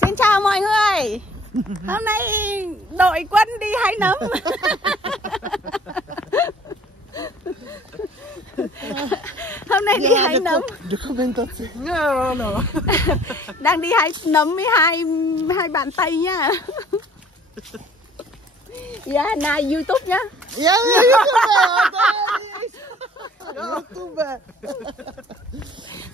Xin chào mọi người. Hôm nay đội quân đi hái nấm. Hôm nay đi hái nấm. No. Đang đi hái nấm với hai bạn Tây nhá. Yeah, na YouTube nhá. Yeah, YouTube.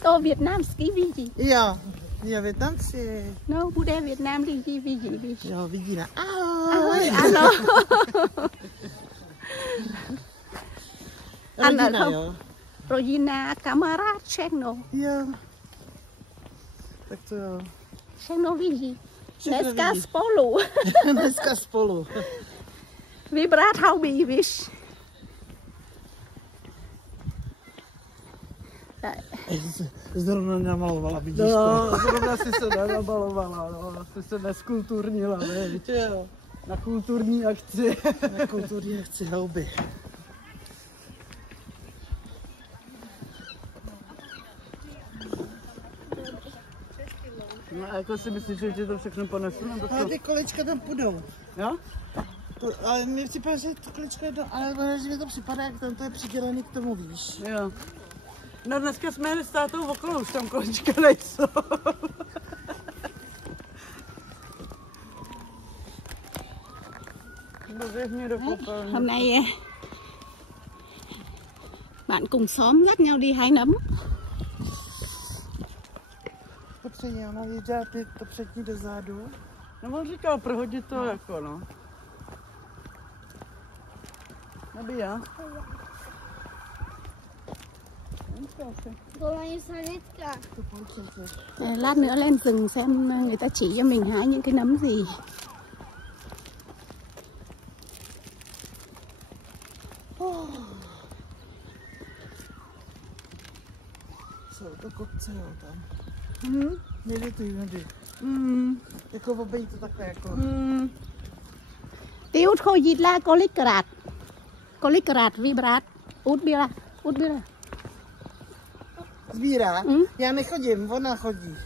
Tô Việt Nam ski vì gì? Yeah. Yeah, Việt Nam c'est... No, bude Việt Nam đi gì vì gì? Jo, vidí na. Ano. Ăn ở không? Rodina Kamarad Channel. Jo. Tak to jo. Channel vì gì? Dneska spolu. Dneska spolu. Vybrat hobby, víš. Zrovna namalovala, vidíš to? No, zrovna si se nenamalovala, no. Jsi se neskulturnila, viď? Jo. Na kulturní akci. Na kulturní akci houby. No a jako si myslíš, že ti to všechno ponesu? Ale ty kolečka tam půjdou. Jo? Ale mně připadá, že to kolečko je ale že mi to připadá, jak tam to je přidělený k tomu, víš. Jo. No dneska jsme jeli s tátou okolo, už tam kolečka nejsou. Hôm nay bạn cùng xóm dắt nhau đi hái nấm. Potřebně, ona jde to přední do zádu. No on říkal prohodit to jako no. Nabíjá. Lát nữa lên rừng xem người ta chỉ cho mình hái những cái nấm gì. Jsou to kopce, jo, tam. Nejde to jindy. Jako obejít to takhle jako. Ty út chodit là kolikrát vybrat. Út byla. Sbírá? Já nechodím, ona chodí.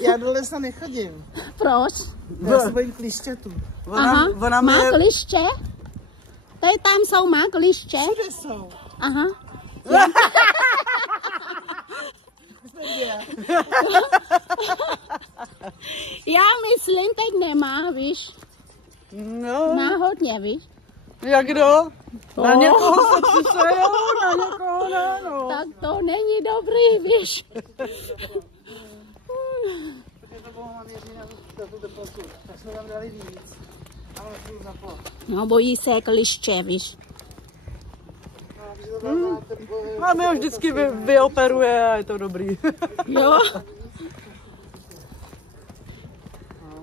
Já do lesa nechodím. Proč? Já se bojím klišťatů. Ona má kliště? Tady tam jsou má kliště? Všude jsou. Aha. Já myslím, teď nemá, víš? No. Má hodně, víš? Jak kdo? Na někoho se přisajou, na někoho ne, no. Tak to není dobrý, víš? Tak jsme tam dali víc. No, bojí se kliště, víš? A my ho vždycky vyoperuje a je to dobrý. Jo.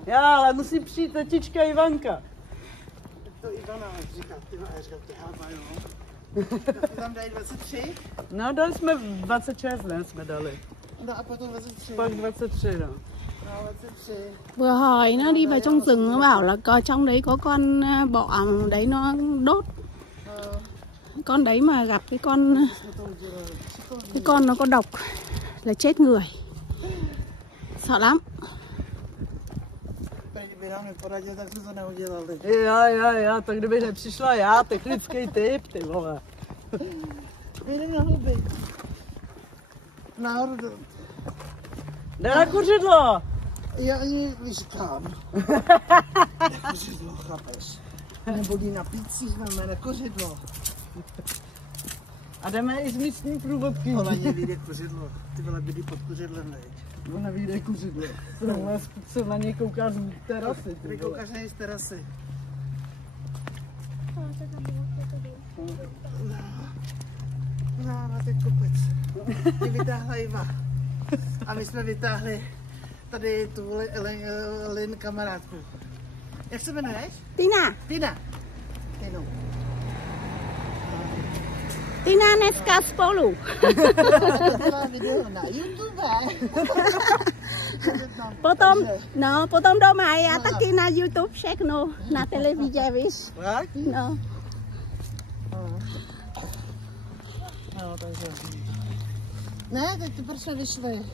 Já, ale musí přijít tetička Ivanka. To Ivana říká, ty hába, jo. Ty tam dají 23? No, dali jsme 26, ne, jsme dali. No a potom 23. Pak 23, no. No, 23. Vừa hỏi nó đi vào trong rừng, nó bảo là trong đấy có con bọ đấy nó đốt. Con đấy mà gặp cái con nó có độc là chết người. Sợ lắm. Kdyby nám neporadil, tak jsme to neudělali. Jo, tak kdyby nepřišla já, technický typ, ty vole. Jdem na hluby. Nahoru do... Jde na kuřidlo! Já ani říkám. Na kořidlo, chápeš? Nebudí na pících, máme na kořidlo. A jdeme i z místní průvodky. Ona nevíde kořidlo. Ty vole bydlí pod kořidlem, veď. Ona vyjde kuřidlo. Se na něj kouká z terasy. Ty koukáš na něj z terasy. No, na ten kopec. Mě vytáhla Iva. A my jsme vytáhli tady tu Lin kamarádku. Jak se jmenuješ? Tina. Tina. Tinu. Tina dneska spolu. Dělá video na YouTube. Potom doma já taky na YouTube všechno, na televizi, víš? No. No, takže. Ne, teď proč jsme vyšli?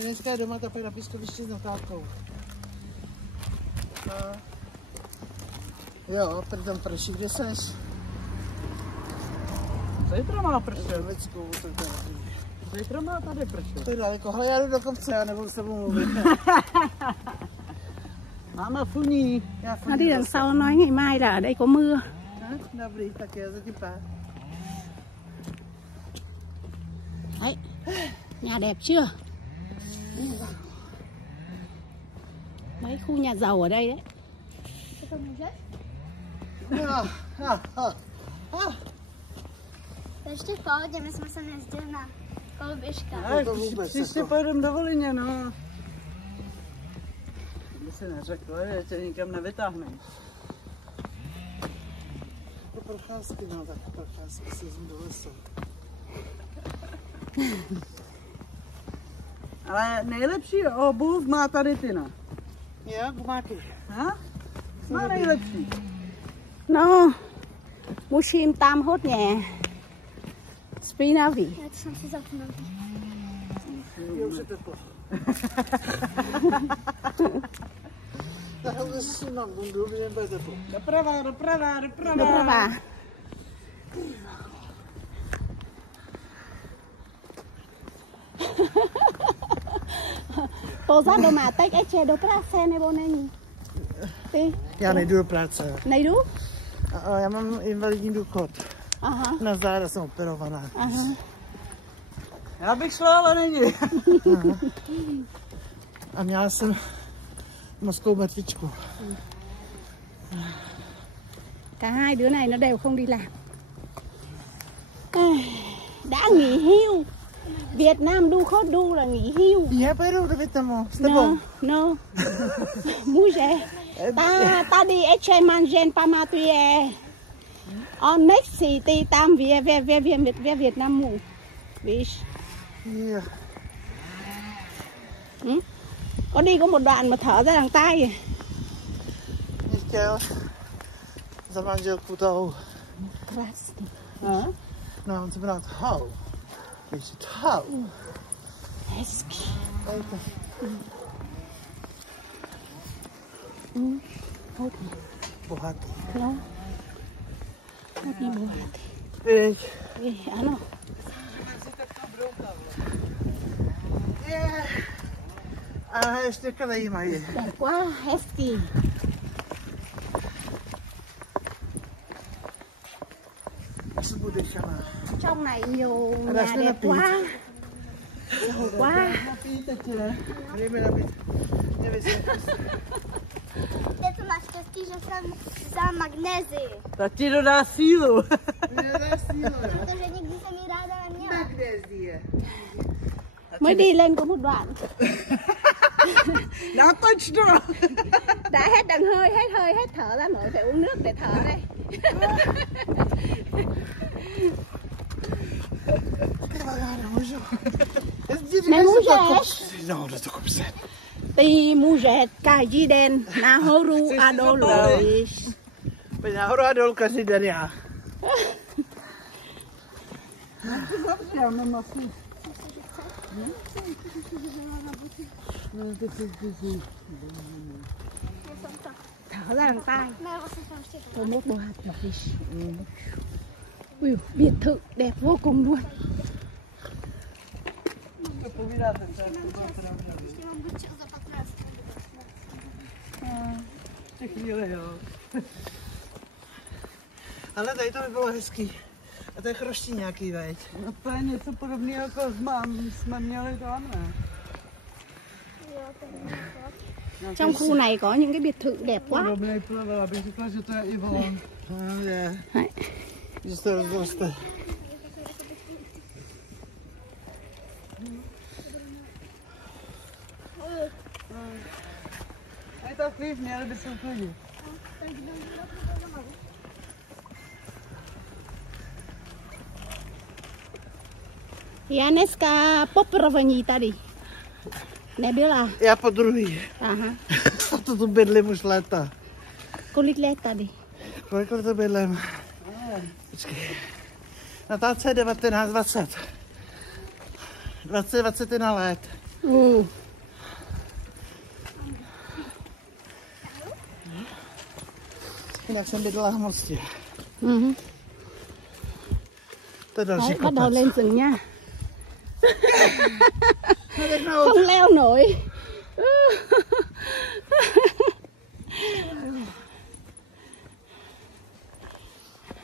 Dneska je doma, tak pak na pískovišti s Natálkou. Jo, tady tam prší, kde seš? Zítra má pršet. Leckou, tak to je. Zítra má tady pršet. To je daleko, hele, já jdu do kopce, já nebudu s tebou mluvit. Máma funí. Nó đi đằng sau nói ngày mai là ở đây có mưa. Dobrý, tak já zatím pár. Đấy, nhà đẹp chưa? Đấy, khu nhà giàu ở đây đấy. Ještě v pohodě, my jsme se nejezdili na koloběžka. Příště pojedeme do Volině, no. By si neřekl, že tě nikam nevytáhne. To procházky, no tak procházky si vezmu do lesa. Ale nejlepší obuv má tady Tina. Jo, gumáky. Ha? Má nejlepší. No, musím tam hodně spínavý. Já to jsem si zapnul. Je už je teplo. Takhle si mám bundu, že nebude teplo. Doprava. Doprava. Pozadu má teď ještě do práce, nebo není? Ty? Já nejdu do práce. Nejdu? Já mám invalidní důchod. Aha, Na záda jsem operovaná. aha. Já bych šla, ale není. A měla jsem mozkovou mrtvičku. Cả hai đứa này nó đều không đi làm. Đã nghỉ hưu. Việt Nam đu khốt đu là nghỉ hưu. Já pojedu do Větnamu s tebou. No. Může. Ta đi exchange Pamatue. On next city tam về Việt Nam ngủ. Víš? Jo. Có đi có một đoạn mà thở ra đằng tay kìa. Mě chtěl za manželku tou. No, on se jmenuje Hau. Víš, Hau. Hezky. Hodně. Bohatý. No. Hodně bohatý. Víš. Ano. A ještě kalej mají. Đẹp quá, hezky. Co budeš, Jana? Trong này nhiều À, nhà đây đẹp là quá. Giàu quá. Jdeme nabít. Je to naštěstí, že jsem za magnézii. Tak ti dodá sílu. Protože nikdy jsem ji ráda neměla. Magnézie. Mới đi lên có một đoạn. Natoč to. Đã hết đằng hơi, hết thở ra nổi, phải uống nước để thở đây. Nemůžeš. No, do toho se. Ty může každý den nahoru a dolů. Pojď nahoru a dolů každý den já. Já mám asi. Thở ra đằng tay. Ne, vlastně jsem ještě Tôi mốt bò hạt bọc đi. Ui, biệt thự đẹp vô cùng luôn. ještě mám buď za 15. Ještě chvíli, jo. Ale tady to by bylo hezký. A to je chroští nějaký, veď. No to je něco podobného jako jsme měli tam, ne? Jo, to je Trong khu này có những cái biệt thự đẹp quá. Podobný plevel, abych řekla, že to je i on. No, je. Đấy. Že se to rozroste. A je to klid, měli by se uklidit. Já dneska poprvé tady. Nebyla. Já po druhý. Aha. A to tu bydlím už léta. Kolik let tady? Kolik let to bydlím? Počkej. Na táce je 19, 20. 21 let. Jinak jsem bydlela v Mostě. To je další Đấy, bắt đầu kopec. lên rừng nha. Không leo nổi.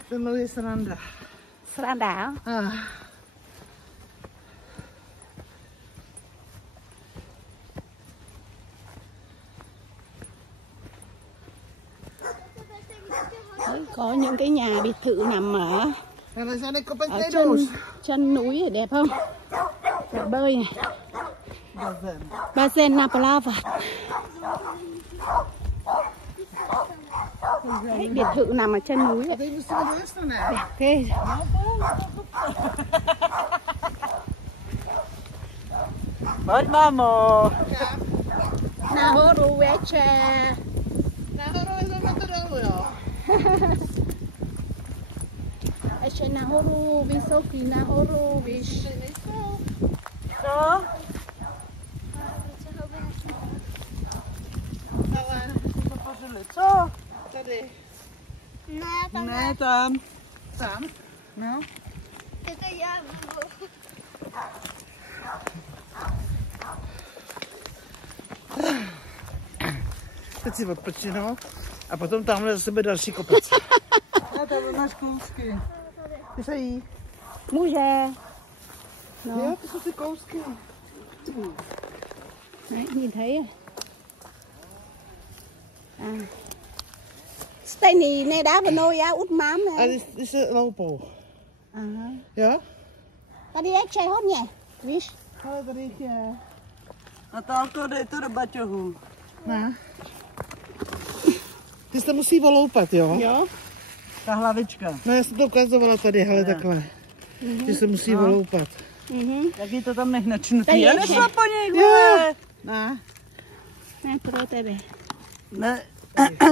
To je sranda. Sranda. Đấy, có những cái nhà biệt thự nằm ở Ale žádný kopec ở nejdou. chân núi, đẹp không? Bể bơi này. Bazén. Basen Naplava. Đấy, biệt thự nằm ở chân núi. A teď musíme dojít, to ne? Thế. Pojď, mamo. Nahoru večer. Nahoru jdeme to dolů, jo. Ještě nahoru, vysoký nahoru, víš. Co? Ale Co? tady, Ne, tam Ne, tam. tam. No. je to já. Teď si odpočinout a potom tamhle zase bude další kopec. A tam máš kousky. Ty se jí. Může. No, Jo, to jsou ty kousky. đấy, nhìn thấy à? À. Đây này, này đá vào nôi á, út mám A này. ty se loupou. Aha. Jo? Tady je čaj hodně, víš? Ale tady jich je. Natálko, dej to do baťohu. Ne. Ty se musí voloupat, jo? Jo. Ta hlavička. No já jsem to ukazovala tady, hele takhle. Ty se musí voloupat. Jak jí to tam nech načnutý. Tady je Já čaj. nešla po něj, vole. Ne. Ne, pro tebe. Ne,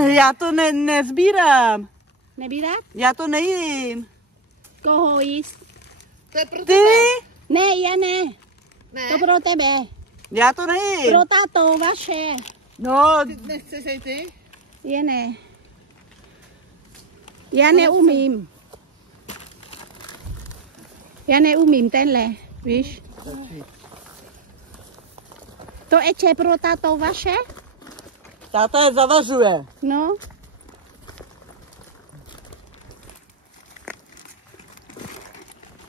já to nezbírám. Nebírat? Já to nejím. Koho jíst? To je pro Ty? tebe. Ne, já ne. Ne. To pro tebe. Já to nejím. Pro táto vaše. No, Ty nechceš aj ty? Je ne. Já neumím. Já neumím tenhle, víš? To ještě pro táto vaše? táta je zavařuje. No.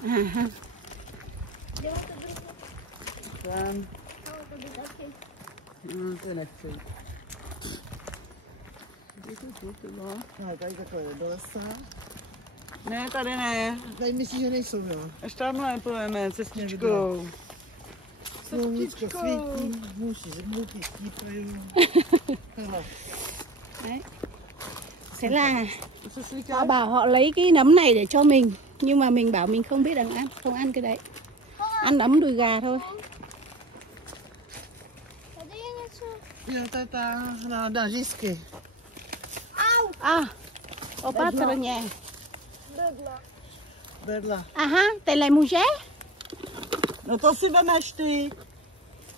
Aha. Tam. To nechci. No, tady takhle do lesa. Ne, tady ne. Tady myslíš, že nejsou, jo? Až tamhle pojeme cestičkou. Sluníčko svítí, můží skýtají. Hele. Đấy. Thế là To se họ slíká. bảo họ lấy cái nấm này để cho mình. Nhưng mà mình bảo mình không biết ăn, không ăn cái đấy. Ăn nấm đùi gà thôi. Tady je něco. Jo, to je ta na žízky. À, opatrně. Vedla. Aha, tenhle může? No to si vemeš ty.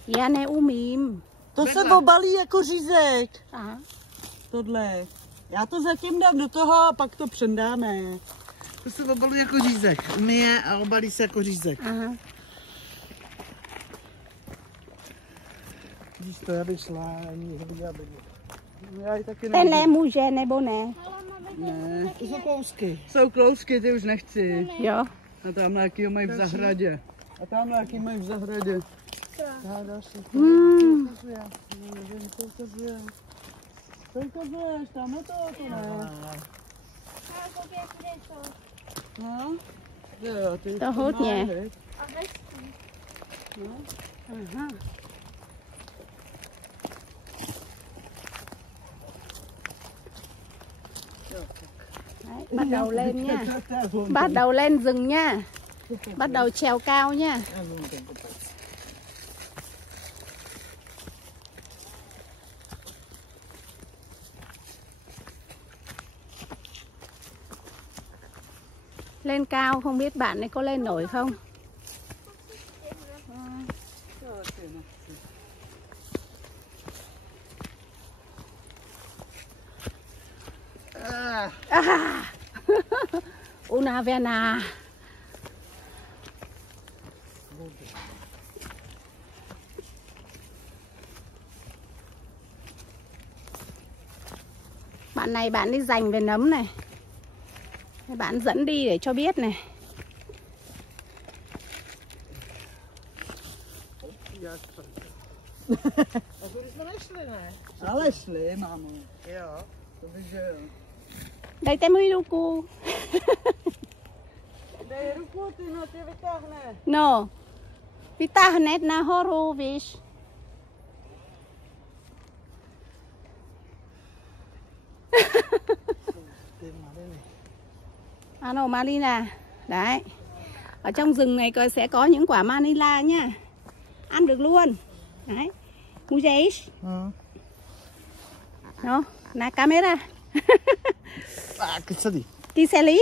Já neumím. To se Vedle. obalí jako řízek. Aha. Tohle. Já to zatím dám do toho a pak to přendáme. To se obaluje jako řízek. Umyje a obalí se jako řízek. Aha. Vidíš to, já bych šla, ani neviděla by mě. Já ji taky Tenhle nevím. může nebo ne? Ne. To jsou kousky. Jsou klousky, ty už nechci. Jo. A tam jaký mají v zahradě. A tam jaký mají v zahradě. Já další. Hmm. Nevím, co ukazuje. Co ukazuješ? Tam je to ne. A koupě, kde je to. No. Jo, ty To hodně. máš, viď? A hezký. Aha. Đấy, bắt đầu lên nha. Bắt đầu lên rừng nha. Bắt đầu trèo cao nha. Já vím ten kopec. Lên cao không biết bạn ấy có lên nổi không? Una vena. Bạn này bạn đi giành về nấm này. Bạn dẫn đi để cho biết này. Ale šli, mámo. Jo. To víš, že jo. Dejte mi ruku. Dej ruku, ty no, tě vytáhne. No. Vytáhne nahoru, víš. Ano, Malina. Đấy. Ở trong rừng này sẽ có những quả Manila nha. Ăn được luôn. Đấy. Mujais. No, na camera. Kyselý. Kyselý?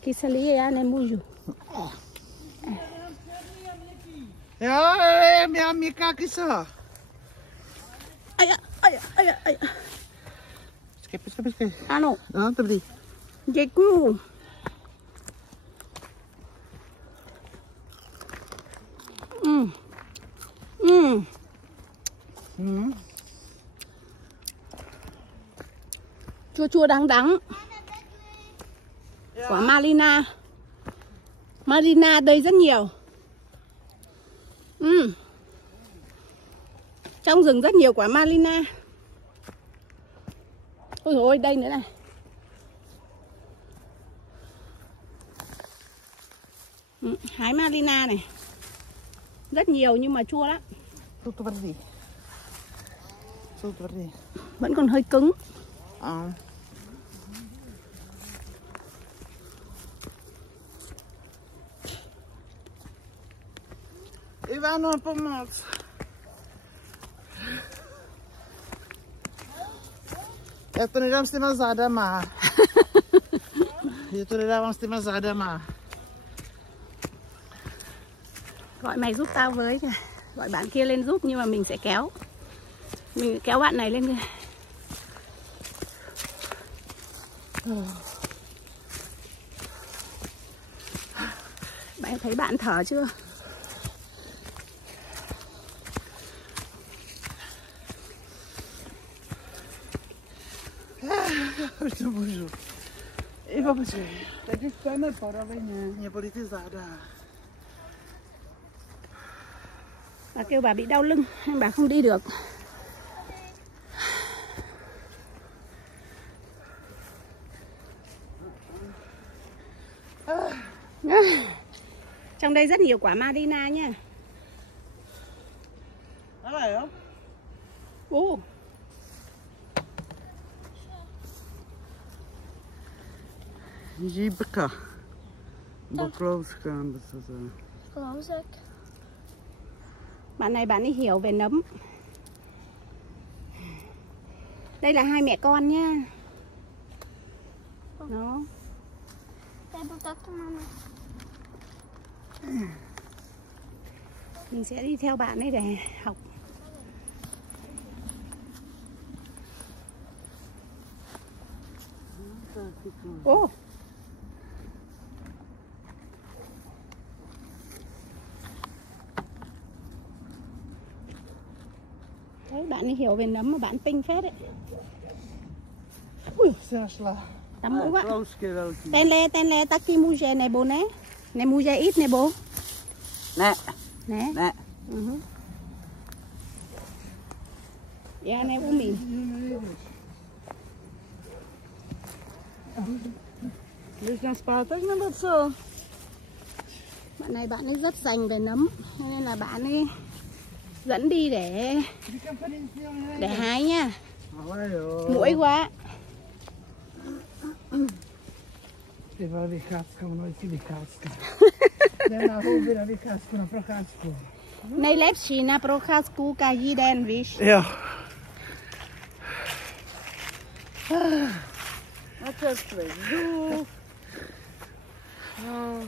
Kyselý já nemůžu. Jo, já měkká kyselá. Aj. Počkej. Ano. No, dobrý. Děkuju. Chua chua đắng đắng. Quả Malina. Malina đây rất nhiều. Trong rừng rất nhiều quả Malina. Ôi dồi ôi, đây nữa này. Hái Malina này. Rất nhiều nhưng mà chua lắm. Jsou tvrdý. Jsou tvrdý. Vẫn còn hơi cứng. Ivano, pomoc. Já to nedám s těma zádama. Já to nedávám s těma zádama. Gọi mày giúp tao với kìa. Gọi bạn kia lên giúp nhưng mà mình sẽ kéo. Mình kéo bạn này lên kìa. Bạn thấy bạn thở chưa? Už to můžu. Iva, počkej. Teď už stojíme po rovině. Mě bolí ty záda. Bà kêu bà bị đau lưng nên bà không đi được. Trong đây rất nhiều quả Marina nha. Ale jo? Žíbrka. Bo klouska, nebo co to je. Klouzek. Bạn này bạn ấy hiểu về nấm. Đây là hai mẹ con nha. Nó. Nebo taky máme. Mình sẽ đi theo bạn ấy để học. Ô. Đấy, bạn ấy hiểu về nấm mà bạn tinh phết đấy. Ui, Se našla. tắm mũi quá. Klousky velký. Ten le taky může nebo ne? Nemůže jít nebo? Ne. Ne? Ne. Já neumím. Jdeš na zpátek nebo co? Bạn này bạn ấy rất dành về nấm nên là bạn ấy dẫn đi để hái nha. Ale jo. Muỗi quá. Ty vole, vycházka, ono je ti vycházka. Jde na houby na vycházku, na procházku. Nejlepší na procházku každý den, víš? Jo. Na čerstvý vzduch. No.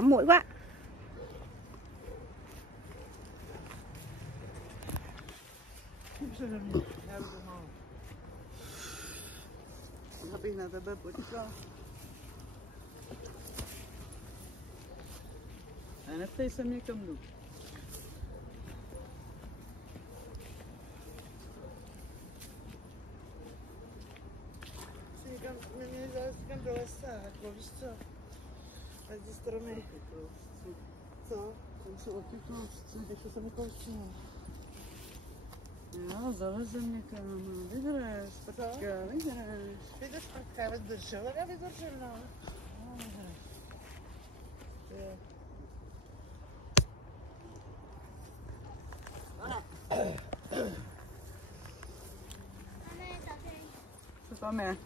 Lắm muỗi quá. Abych na tebe počkal. A neptej se mě, kam jdu. Mě někam do lesa, jako víš co? A ty stromy. Co? Jsem se ocitnul, Ještě jsem někoho všiml. jo, zalezem někam, vydrž, Patka, vydrž. Vydrž, Patka, já vydržel, tak já vydržel, no. Jo. Co tam je?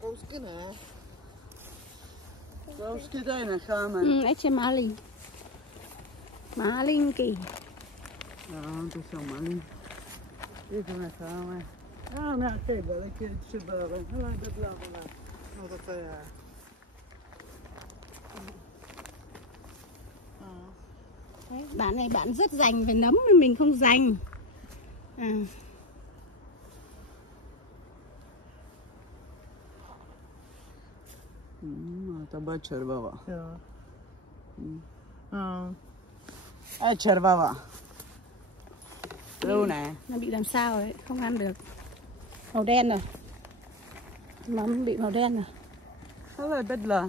Kousky ne. Kousky tady necháme. Ještě malý. Malinký. No, to jsou malý. Ty to necháme. Já mám nějaký veliký třeba, ale hele, bedla, vole. No to je. Bạn này bạn rất dành về nấm, mình không dành. To bude červava. Jo. A červava. Đâu nè. Nó bị làm sao đấy, không ăn được. Màu đen rồi. Mắm bị màu đen rồi. Hele, bedla.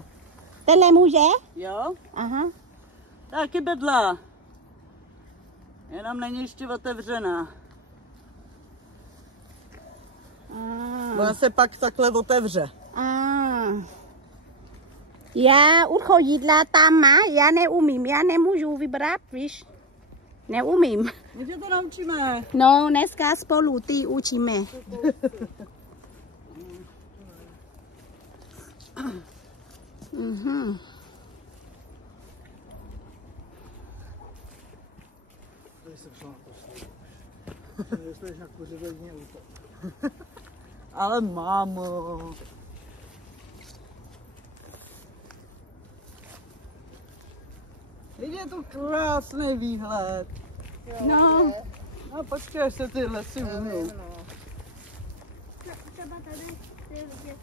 Tên là mu ré? Jo? Aha. Taky bedla. Jenom není ještě otevřená. Ona se pak takhle otevře. Já uchodila tam má, já neumím, já nemůžu vybrat, víš. Neumím. My tě to naučíme. No, dneska spolu ty učíme. Tady jsem šel na to slovo. Jsi na kuřivelní auto. Ale mámo. Je to krásný výhled. No. No počkej, až se ty lesy umyjou. Třeba tady je vidět.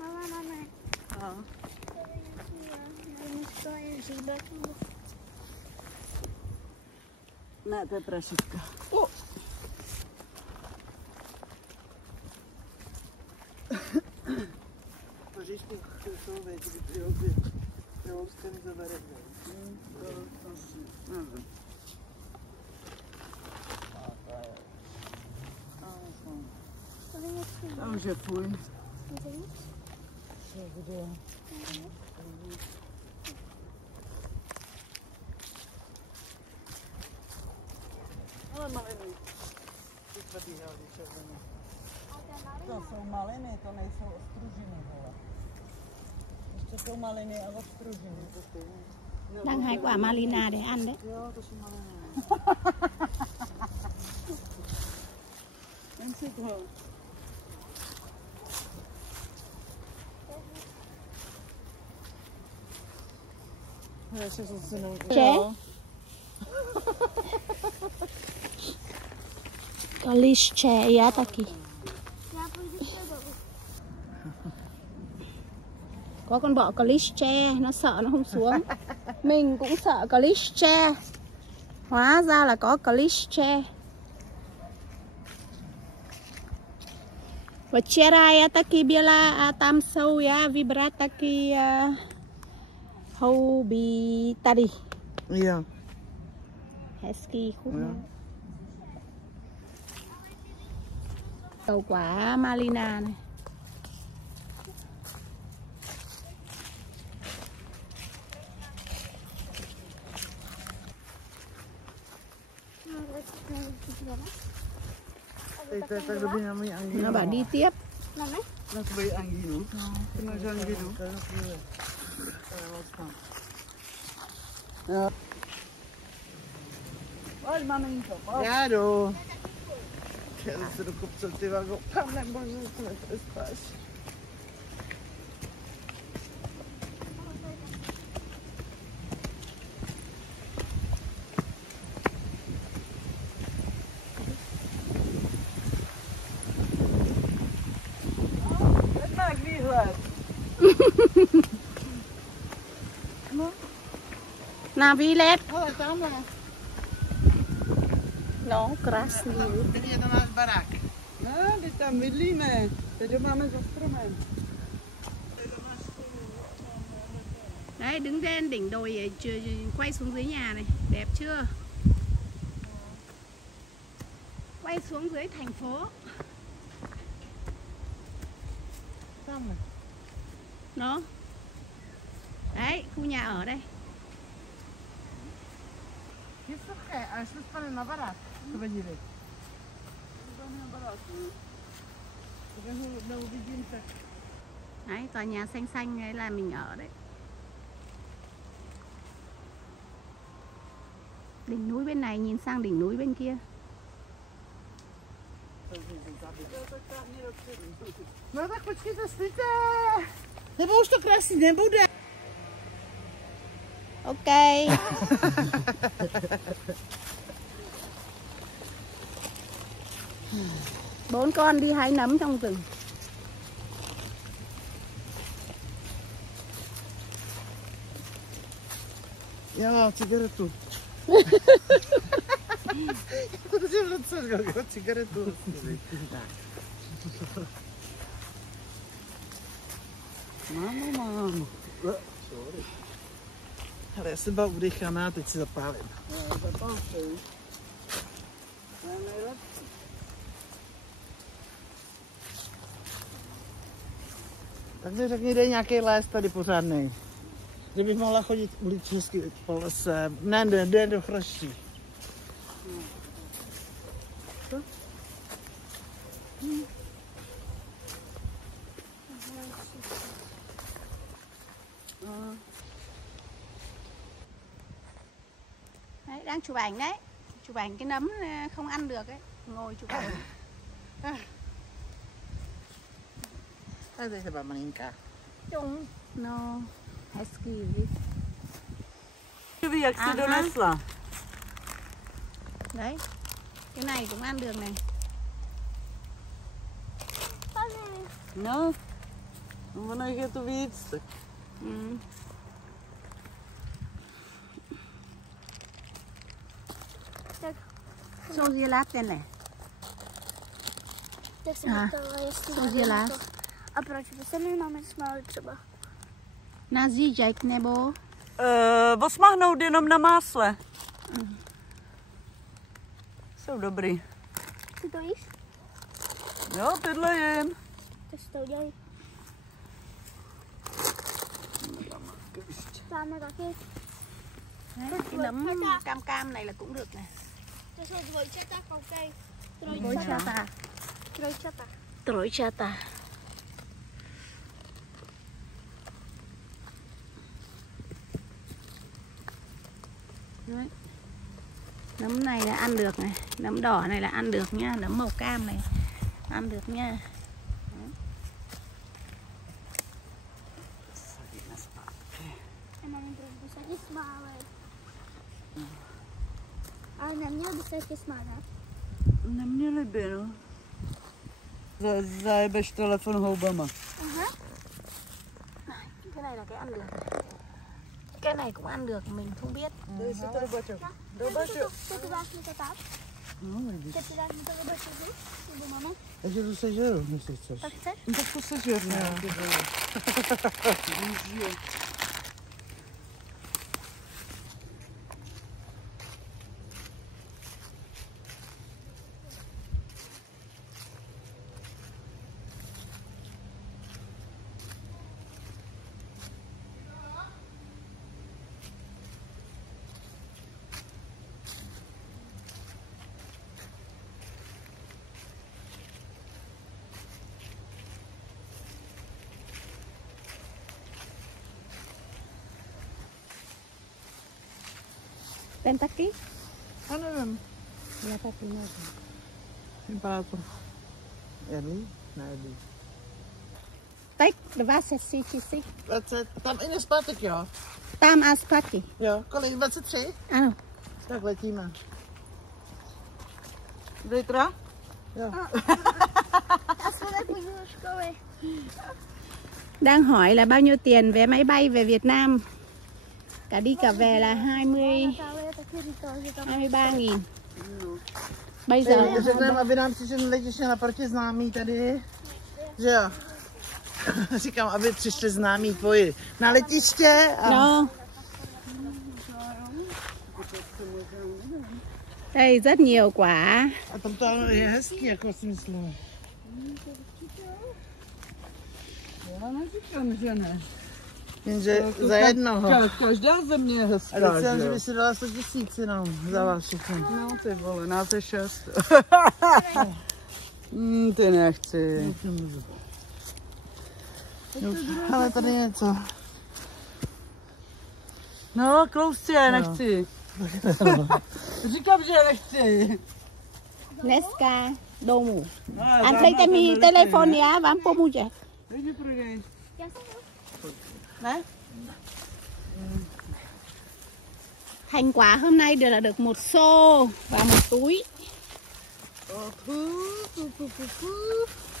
Ale máme. Nevím, co to je žíbek. Ne, to je prašitka. Pařížku jsou věci, ty ouskany zabere. To už je tvůj. Ale maliny. To jsou maliny, to nejsou ostružiny, vole. Ještě jsou maliny a ostružiny, to stejně. Đang hai quả malina để ăn đấy. Jo, to jsou maliny. Jen si toho. Já se zase naučil. Če? Có liště, já taky. Já půjdu s tebou. Có con bọ có liště, nó sợ nó không xuống. Mình cũng sợ có liště. Hóa ra là có liště. Včera já taky byla tam jsou já vybrat taky houby tady. Jo. Hezký, chutná. Đầu quả malina này. Teď to je tak dobrý na můj angínu. Nó bảo đi tiếp. Máme? Na tvoji angínu. Ty máš angínu. To je na chvíli. To je moc tam. Pojď, maminko, pojď. Já jdu. Jeli se do kopce, ty vago. Pane bože, to netrestáš. Tak výhled. No. Na výlet. Hele, tamhle. No, krásný. Tady je na náš barák. No, teď tam bydlíme. Teď ho máme za stromem. Đấy, đứng trên đỉnh đồi quay xuống dưới nhà này, đẹp chưa? Quay xuống dưới thành phố. Tamhle. Nó. Đấy, khu nhà ở đây. Je suché, a šli jsme na barák. To podívej. Když ho neuvidím, tak... Đấy, tòa nhà xanh xanh ấy là mình ở đấy. Đỉnh núi bên này nhìn sang đỉnh núi bên kia. No tak počkejte, stejte. Nebo už to krásný nebude. Ok. 4 con đi hái nấm trong rừng. Já mám cigaretu. Protože v roce mám cigaretu. Mámo. Hele, já jsem byla udechaná, teď si zapálím. Zapálcej. To je nejlepší. Tak mi řekni, dej nějaký les tady pořádnej. Že bych mohla chodit uličsky po lese. Ne, do chroští. Co? Đấy, đang chụp ảnh đấy. Chụp ảnh cái nấm không ăn được ấy. Ngồi chụp ảnh. Tady se byla malinká. Chung. No, hezký, víš. Ví, jak jsi donesla. Đấy, cái này cũng ăn được này. No, ono jich je tu víc. Ừ. Jsou dě ten này. Tak se A, mi to, jestli jsou máme dě na to. A proč by se nemáme smáli třeba? Na zížek nebo? Osmahnout jenom na másle. Jsou dobrý. Ty to jíš? Jo, tyhle jim. Tak si to udělej. Máme taky. Đấy, cái nấm cam cam này là cũng được này. To jsou dvojčata, koukej. Trojčata. Trojčata. Trojčata. Đấy. Nấm này là ăn được này, nấm đỏ này là ăn được nha, nấm màu cam này ăn được nha. A nevím, proč by se ti smáli. Ale neměl by se ti smát, ne? Neměli by, no. Zajebeš telefon houbama. Aha. Cái này là cái ăn được. Cái này cũng ăn được, mình không biết. Dej si to do baček. Do To baček. ty dáš mi to tak? No, vidíš. To ty dáš mi to do bačky, nebo máme? Takže to sežeru, jestli chceš. Tak chceš? No tak to sežer, ne? Ten taky? Já nevím. Já taky nevím. Vypadá to. Erlí? Ne, Erlí. Teď 20 20, tam i nespátek, jo? tam a zpátky. Jo, kolik? 23? Ano. Tak letíme. Zítra? Jo. Já se nepůjdu do školy. Đang hỏi là bao nhiêu tiền vé máy bay về Việt Nam. Cả đi cả về là Natálie taky říkala, že tam 23.000. Bây giờ Řekneme, aby nám přišli letiště naproti známý tady, že jo? Říkám, aby přišli známí tvoji na letiště a... no. Đây rất nhiều quả. A tam to je hezký, jako si myslím. Já neříkám, že ne. Jenže za jednoho. Každá země je A hezká, teď že že jo? by si dala 100 000 jenom za vás všechno. No ty vole, nás je 6. Ty nechci. Ale tady je něco. No, kloustě, nechci. Říkám, že nechci. Dneska domů. No, Anh thấy mi telephone á, vám pomůže. Jdi prodej. Đấy. Thành quả hôm nay là được một xô và một túi.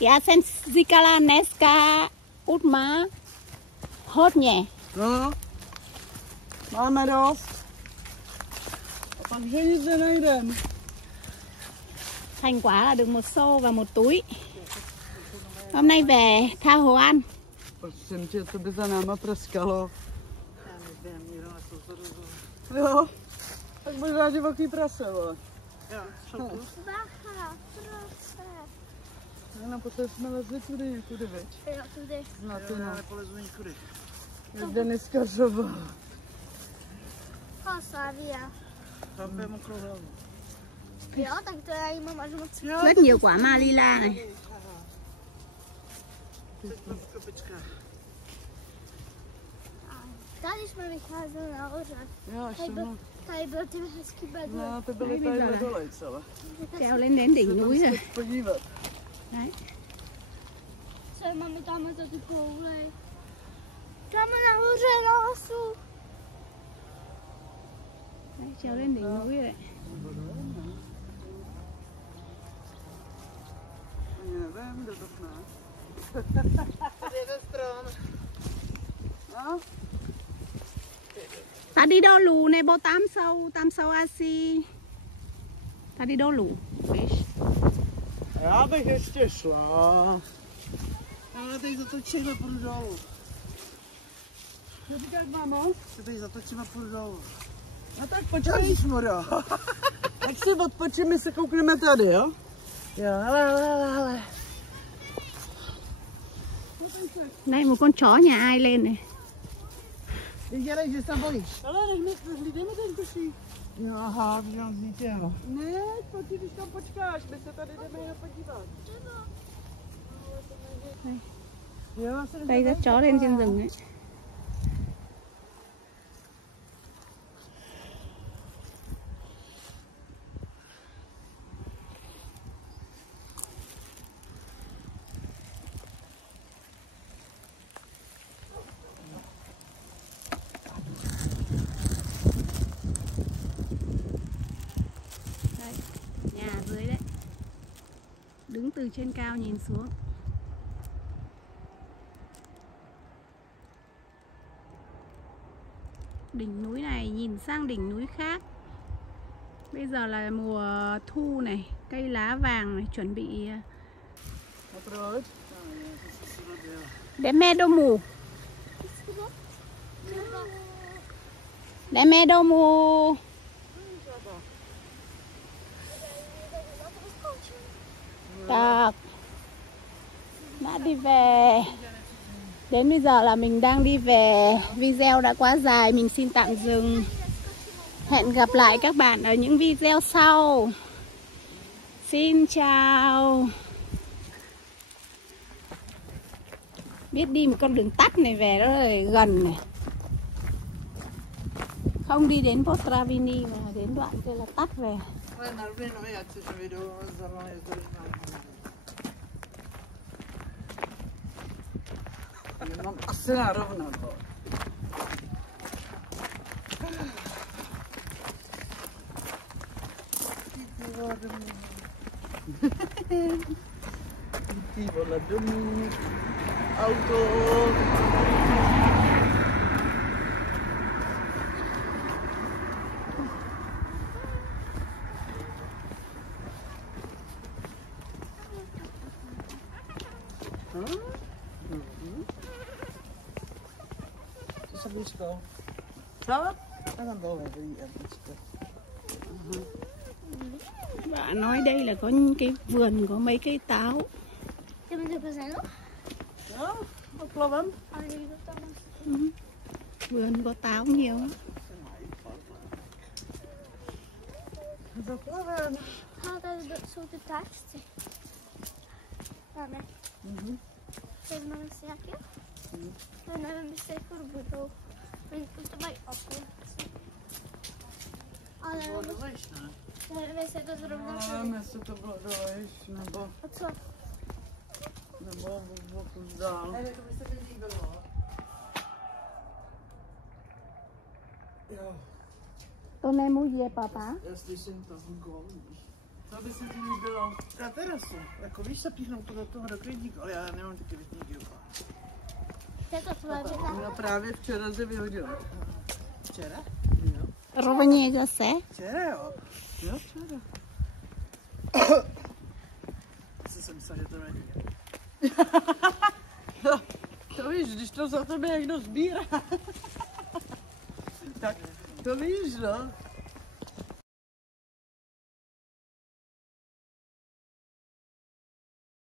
Já jsem říkala dneska Utma hodně. No, máme dost. A pak, že nic nenajdem. Thành quả là được một xô và một túi. Hôm nay về tha hồ ăn. Prosím tě, to by za náma prskalo. Jo, tak možná divoký prase, vole. Bacha, prostě. No, potom jsme lezli tudy, veď. Jo, tudy. Na to, no. Nepolezu nikudy. Jak Deniska žova. Slavia. Tam je mokrou hlavu. Jo, tak to já jí mám až moc. Rất nhiều quả malila này. Kopička. Tady jsme vycházeli nahoře. Jo, až jsem no. Tady byl ten hezký bedl. No, to byly tady dole celé. Trèo lên đến đỉnh núi rồi. Podívat. Đấy. Co máme tam za ty koule? Tam nahoře na lasu. Đấy, trèo lên đỉnh núi rồi. Ani nevím, kde to jsme. Tady je ten strom. No, Ta đi đo lù này bố tam sâu asi. Ta đi đo lù. Já bych ještě šla. Ale teď zatočím a půjdu dolů. co říkáš, mámo? Se teď zatočím a půjdu dolů. No tak počkej. Ježišmarja. Tak si odpočím, my se koukneme tady, jo? Jo, ale. Đây một con chó nhà ai lên này. Ty dělej, že se bojíš. Ale jdeme teď duší. Jo, aha, mám vzít jeho. Ne, počkej, když tam počkáš, my se tady jdeme jen podívat. Jo, se Đây dắt chó lên trên rừng ấy. Đây, nhà dưới đấy. Đứng từ trên cao nhìn xuống. Đỉnh núi này nhìn sang đỉnh núi khác. Bây giờ là mùa thu này, cây lá vàng này chuẩn bị. A proč? Jdeme domů. Jdeme domů. Tak. Đã đi về. Đến bây giờ là mình đang đi về. Video đã quá dài, mình xin tạm dừng. Hẹn gặp lại các bạn ở những video sau. Xin chào. Biết đi một con đường tắt này về đó là gần này. Không đi đến Postravini mà đến đoạn kia là tắt về. takhle na rovné nohy, ať se to videu za mnou jezdu, když mám. Mám asi narovnat, bo. Ty vole domů, auto. Co se blízko? Co? Já tam dole, vidíte. Bạn nói đây là có cái vườn có mấy cây táo. Jdeme do bazénu? Jo, odplavem. Ale někdo tam asi. Vườn có táo nhiều lắm. Zaplavem. Ale tady jsou ty ptáčci. Tam ne. Vezmeme si nějaký? To nevím, jestli furt budou. Venku to mají okno. Ale nevím, jestli to zrovna Nevím, jestli to bylo dolejš, nebo a co? o kus dál. To by se mi líbilo. Jo, To nemůže, papa. já slyším to gol. To by se ti líbilo. Na terasu, jako víš, se píchnou to do toho do klidníku, ale já nemám taky vytníky úplně. Je to tvoje věta? No právě včera se vyhodila. Včera? Jo. Rovně zase. Včera jo. Jo, včera. Asi jsem myslel, že to není. To víš, když to za tebe někdo sbírá. Tak to víš, no.